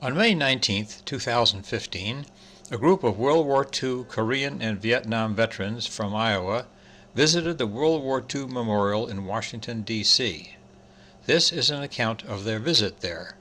On May 19, 2015, a group of World War II Korean and Vietnam veterans from Iowa visited the World War II Memorial in Washington, D.C. This is an account of their visit there.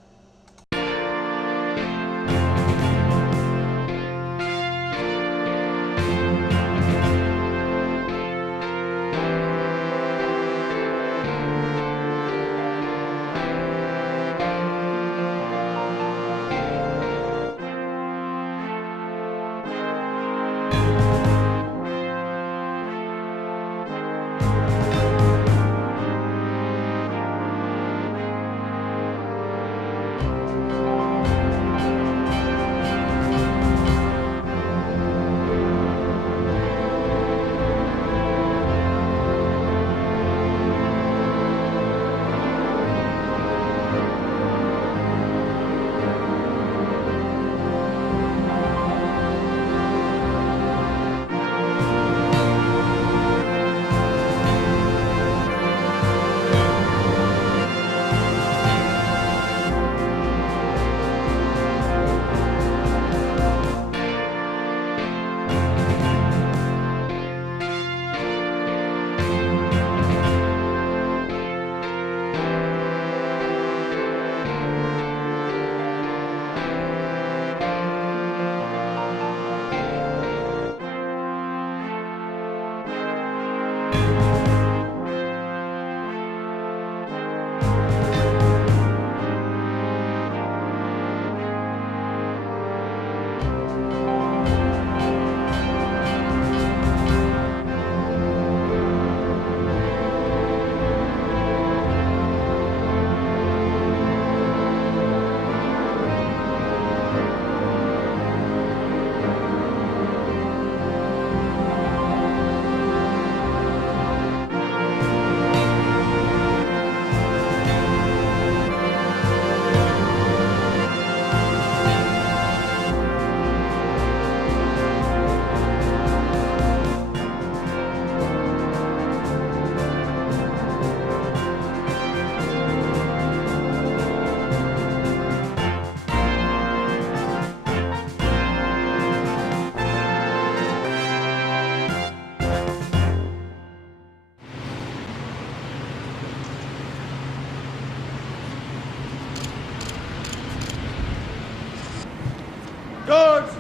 Guards!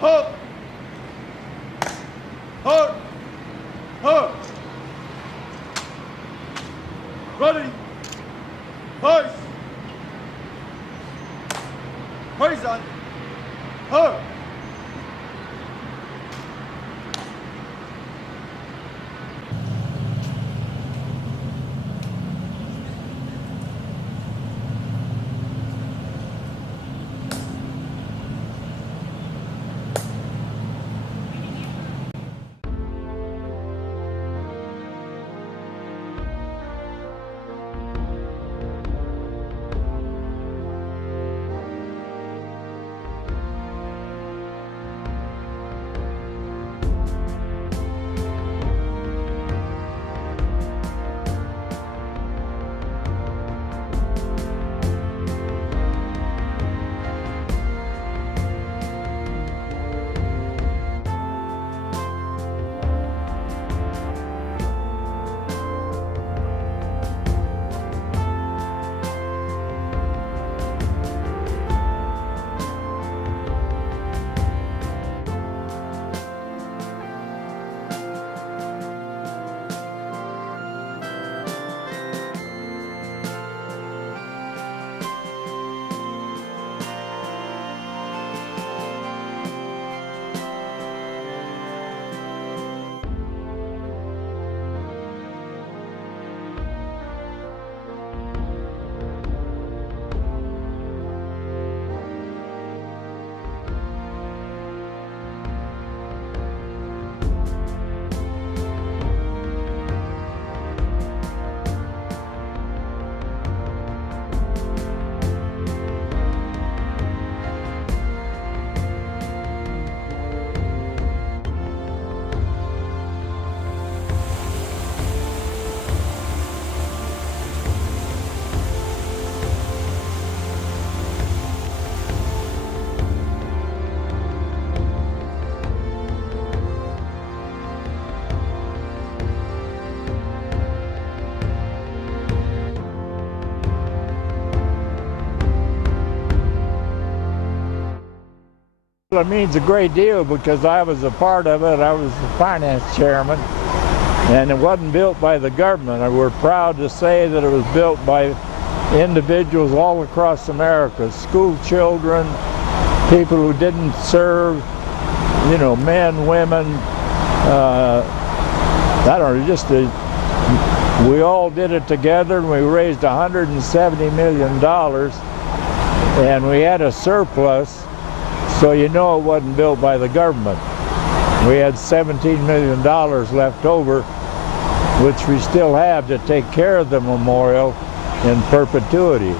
Halt! Halt! Halt! Ready! Place! Present! Halt! It means a great deal because I was a part of it. I was the finance chairman, and it wasn't built by the government. We're proud to say that it was built by individuals all across America, school children, people who didn't serve, you know, men, women, I don't know, we all did it together, and we raised $170 million, and we had a surplus, so you know it wasn't built by the government. We had $17 million left over, which we still have to take care of the memorial in perpetuity.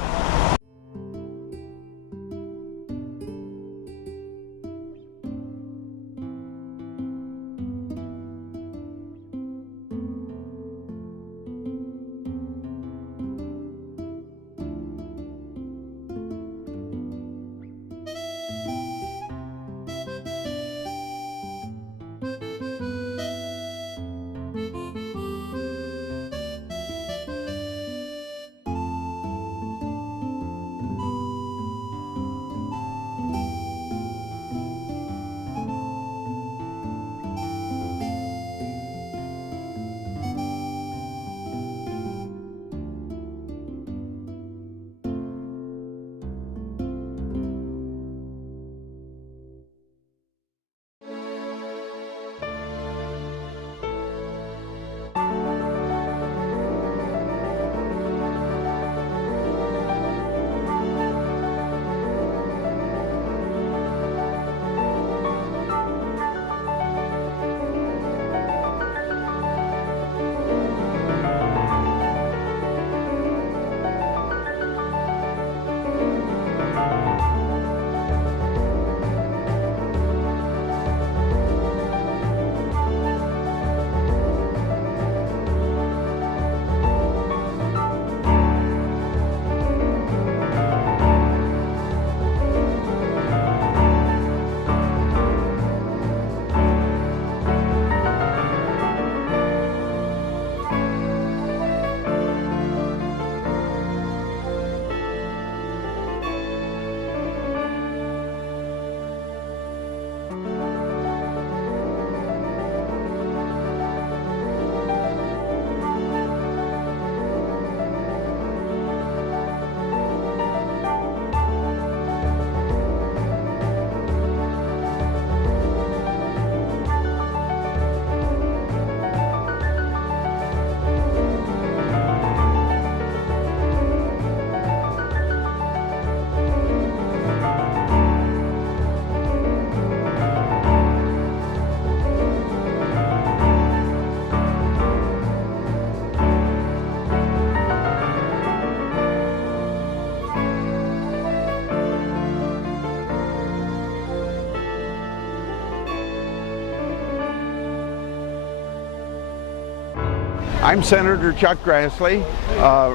I'm Senator Chuck Grassley,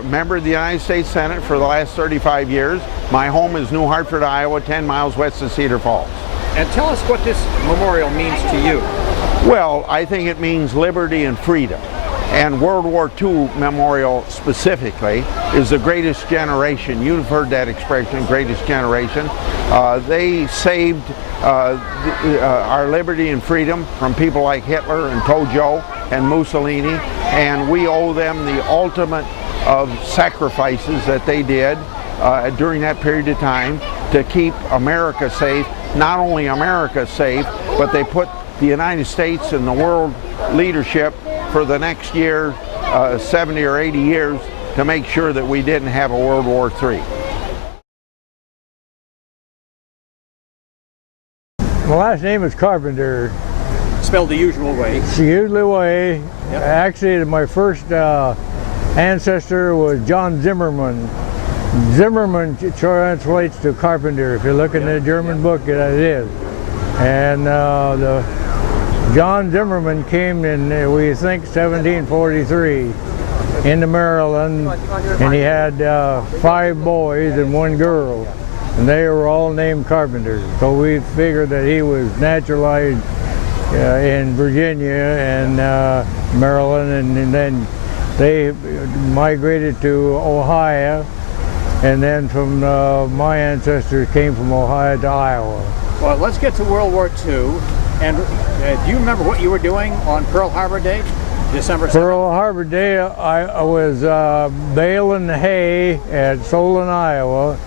member of the United States Senate for the last 35 years. My home is New Hartford, Iowa, 10 miles west of Cedar Falls. And tell us what this memorial means to you. Well, I think it means liberty and freedom. And World War II Memorial specifically is the greatest generation. You've heard that expression, greatest generation. They saved our liberty and freedom from people like Hitler and Tojo and Mussolini, and we owe them the ultimate of sacrifices that they did during that period of time to keep America safe. Not only America safe, but they put the United States in the world leadership for the next year, 70 or 80 years, to make sure that we didn't have a World War III. My last name is Carpenter. Spelled the usual way. It's the usual way. Yep. Actually, my first ancestor was John Zimmerman. Zimmerman translates to carpenter. If you look in the German book, it is. And John Zimmerman came in, we think, 1743 into Maryland, and he had 5 boys and 1 girl, and they were all named Carpenter. So we figured that he was naturalized in Virginia and Maryland, and then they migrated to Ohio, and then from my ancestors came from Ohio to Iowa. Well, let's get to World War II. And do you remember what you were doing on Pearl Harbor Day, December 7th? Pearl Harbor Day, I was baling hay at Solon, Iowa.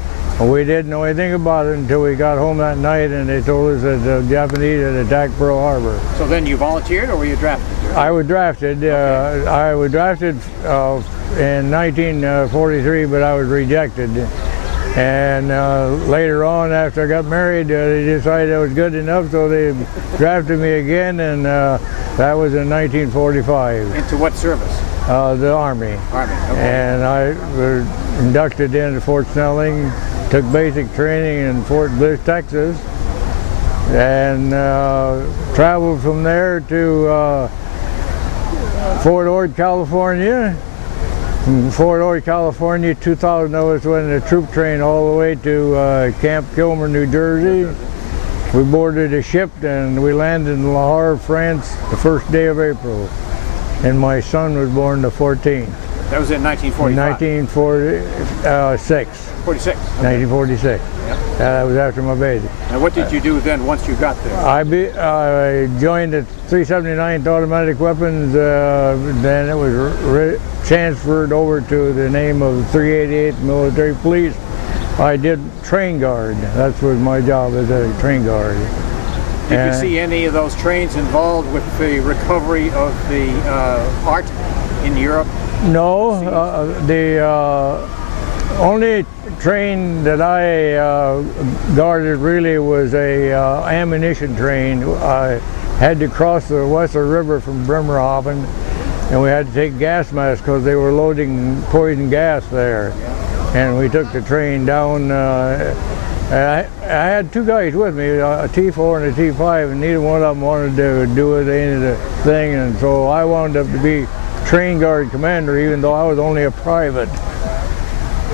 We didn't know anything about it until we got home that night, and they told us that the Japanese had attacked Pearl Harbor. So then you volunteered, or were you drafted? I was drafted. Okay. I was drafted in 1943, but I was rejected. And later on, after I got married, they decided I was good enough, so they drafted me again, and that was in 1945. Into what service? The Army. Army, okay. And I was inducted into Fort Snelling, took basic training in Fort Bliss, Texas, and traveled from there to Fort Ord, California. From Fort Ord, California, 2,000 of us went in a troop train all the way to Camp Kilmer, New Jersey. We boarded a ship and we landed in Le Havre, France, the first day of April. And my son was born the 14th. That was in 1945? 1946. 46? Okay. 1946. Yep. That was after my baby. And what did you do then once you got there? I joined the 379th Automatic Weapons, then it was transferred over to the name of 388th Military Police. I did train guard. That was my job as a train guard. Did you see any of those trains involved with the recovery of the art in Europe? No, the only train that I guarded really was a ammunition train. I had to cross the Weser River from Bremerhaven, and we had to take gas masks because they were loading poison gas there. And we took the train down. I had two guys with me, a T4 and a T5, and neither one of them wanted to do any of the thing, and so I wound up to be train guard commander, even though I was only a private.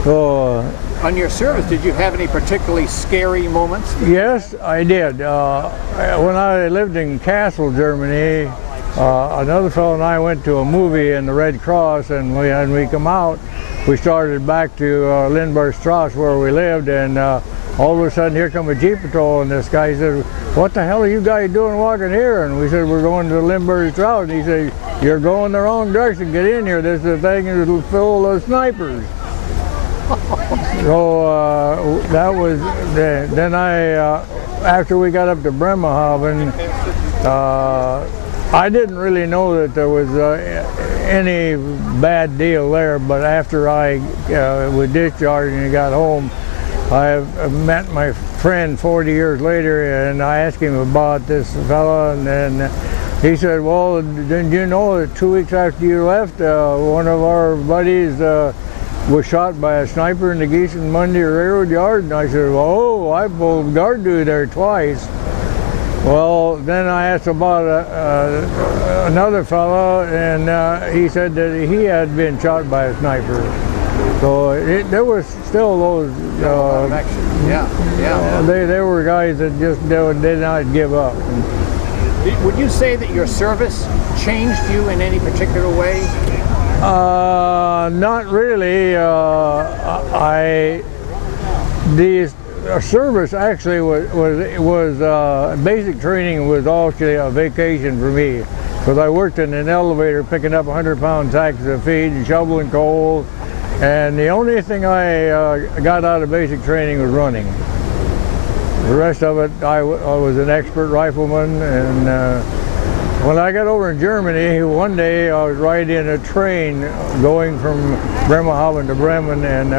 So, on your service, did you have any particularly scary moments? Yes, I did. When I lived in Kassel, Germany, another fellow and I went to a movie in the Red Cross, and when we come out, we started back to Lindbergh-Strasse where we lived, and all of a sudden here come a Jeep patrol, and this guy said, "What the hell are you guys doing walking here?" And we said, "We're going to Lindbergh-Strasse." And he said, "You're going the wrong direction, get in here. This is a thing that's full of snipers." So that was, then after we got up to Bremerhaven, I didn't really know that there was any bad deal there, but after I was discharged and got home, I met my friend 40 years later, and I asked him about this fella, and then he said, "Well, didn't you know that 2 weeks after you left, one of our buddies was shot by a sniper in the Gießen Mundy Railroad Yard?" And I said, "Oh, I pulled guard duty there twice." Well, then I asked about another fellow, and he said that he had been shot by a sniper. So there was still those. They were guys that just did not give up. Would you say that your service changed you in any particular way? Not really. The service actually was basic training was actually a vacation for me, because I worked in an elevator picking up 100-pound sacks of feed and shoveling coal, and the only thing I got out of basic training was running. The rest of it, I was an expert rifleman, and when I got over in Germany, one day I was riding a train going from Bremerhaven to Bremen, and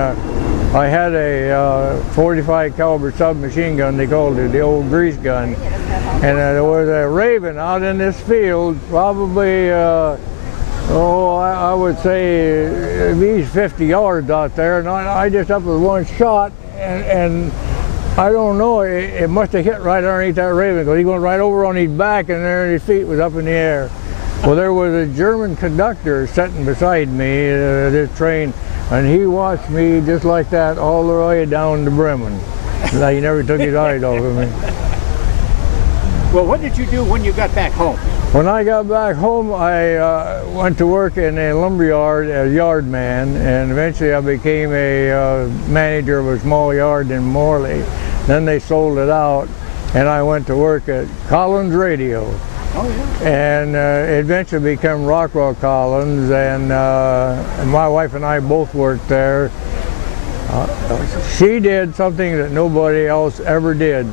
I had a 45 caliber submachine gun, they called it, the old grease gun. And there was a raven out in this field, probably, I would say at least 50 yards out there. And I just up with one shot, and I don't know, it must have hit right underneath that raven, because he went right over on his back, and there his feet was up in the air. Well, there was a German conductor sitting beside me, this train, and he watched me just like that all the way down to Bremen. He never took his eyes off of me. Well, what did you do when you got back home? When I got back home, I went to work in a lumber yard as yard man, and eventually I became a manager of a small yard in Morley. Then they sold it out, and I went to work at Collins Radio. Oh, yeah. And eventually became Rockwell Collins, and my wife and I both worked there. She did something that nobody else ever did.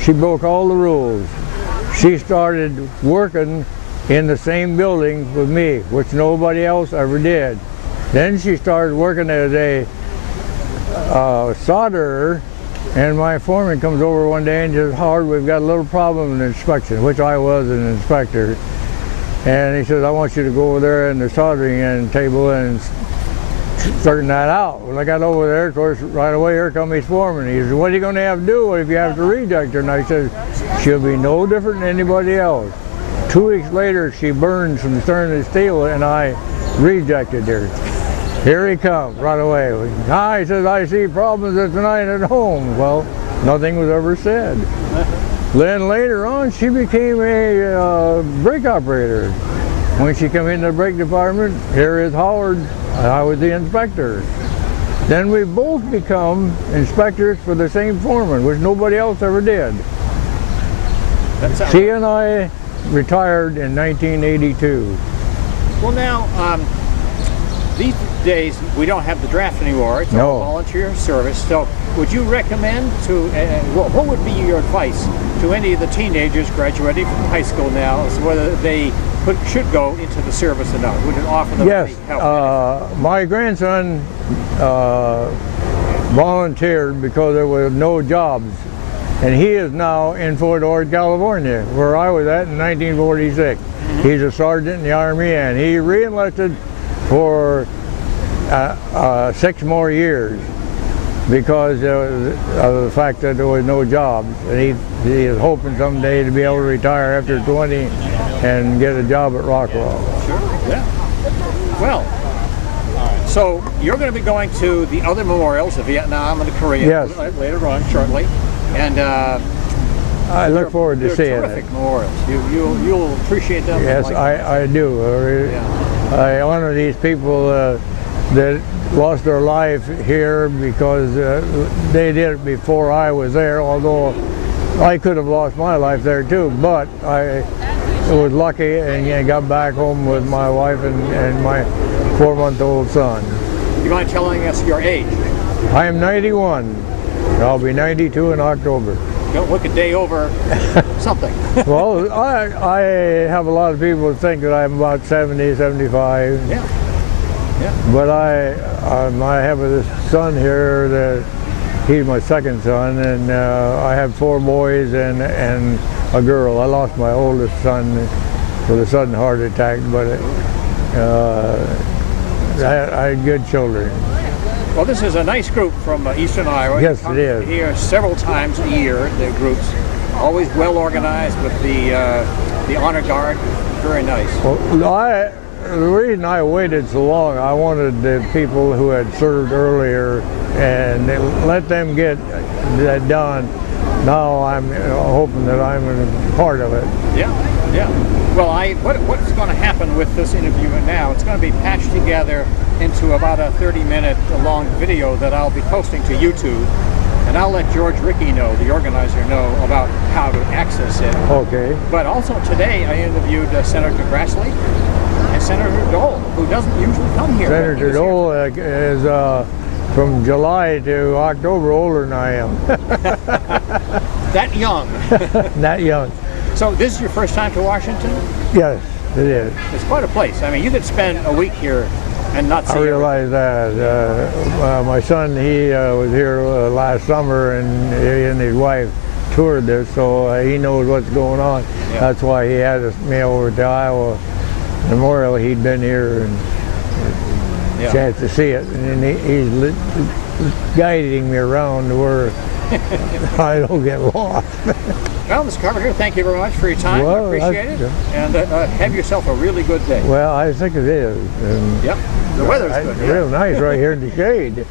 She broke all the rules. She started working in the same building with me, which nobody else ever did. Then she started working as a solderer, and my foreman comes over one day and says, "Howard, we've got a little problem in the inspection," which I was an inspector. And he says, "I want you to go over there in the soldering end table and straighten that out." When I got over there, of course, right away, here comes his foreman. He says, "What are you going to have to do if you have to reject her?" And I said, "She'll be no different than anybody else." 2 weeks later, she burned some stainless steel, and I rejected her. Here he comes right away. Hi, he says, "I see problems tonight at home." Well, nothing was ever said. Then later on, she became a brake operator. When she came into the brake department, here is Howard. I was the inspector. Then we both become inspectors for the same foreman, which nobody else ever did. She and I retired in 1982. Well, now, these days we don't have the draft anymore. It's all volunteer service. So would you recommend to, what would be your advice to any of the teenagers graduating from high school now as to whether they should go into the service or not? Would it offer them any help? My grandson volunteered because there were no jobs. And he is now in Fort Ord, California, where I was at in 1946. He's a sergeant in the Army, and he re-enlisted for 6 more years because of the fact that there was no jobs. And he is hoping someday to be able to retire after 20 and get a job at Rockwell. Sure, yeah. Well, so you're going to be going to the other memorials, the Vietnam and the Korean, later on, shortly. And I look forward to seeing it. They're terrific memorials. You'll appreciate them. Yes, I do. I honor these people that lost their life here because they did it before I was there, although I could have lost my life there too. But I was lucky and got back home with my wife and my 4-month-old son. You mind telling us your age? I am 91. I'll be 92 in October. Don't look a day over something. Well, I have a lot of people that think that I'm about 70, 75. Yeah. But I have a son here that he's my second son, and I have 4 boys and a girl. I lost my oldest son with a sudden heart attack, but I had good children. Well, this is a nice group from eastern Iowa. Yes, it is. Here several times a year, the groups, always well organized with the honor guard. Very nice. Well, the reason I waited so long, I wanted the people who had served earlier and let them get that done. Now I'm hoping that I'm a part of it. Yeah. Well, what's going to happen with this interview now? It's going to be patched together into about a 30-minute long video that I'll be posting to YouTube, and I'll let George Rickey know, the organizer, know about how to access it. Okay. But also today I interviewed Senator Grassley and Senator Dole, who doesn't usually come here. Senator Dole is from July to October older than I am. That young. That young. So this is your first time to Washington? Yes, it is. It's quite a place. I mean, you could spend a week here and not see I realize that. My son, he was here last summer, and he and his wife toured this, so he knows what's going on. Yeah. That's why he had me over to Iowa Memorial. He'd been here and chance to see it, and he's guiding me around to where I don't get lost. Well, Mr. Carpenter, thank you very much for your time. I appreciate it. And have yourself a really good day. Well, I think it is. Yep. The weather's good. Real nice right here in the shade.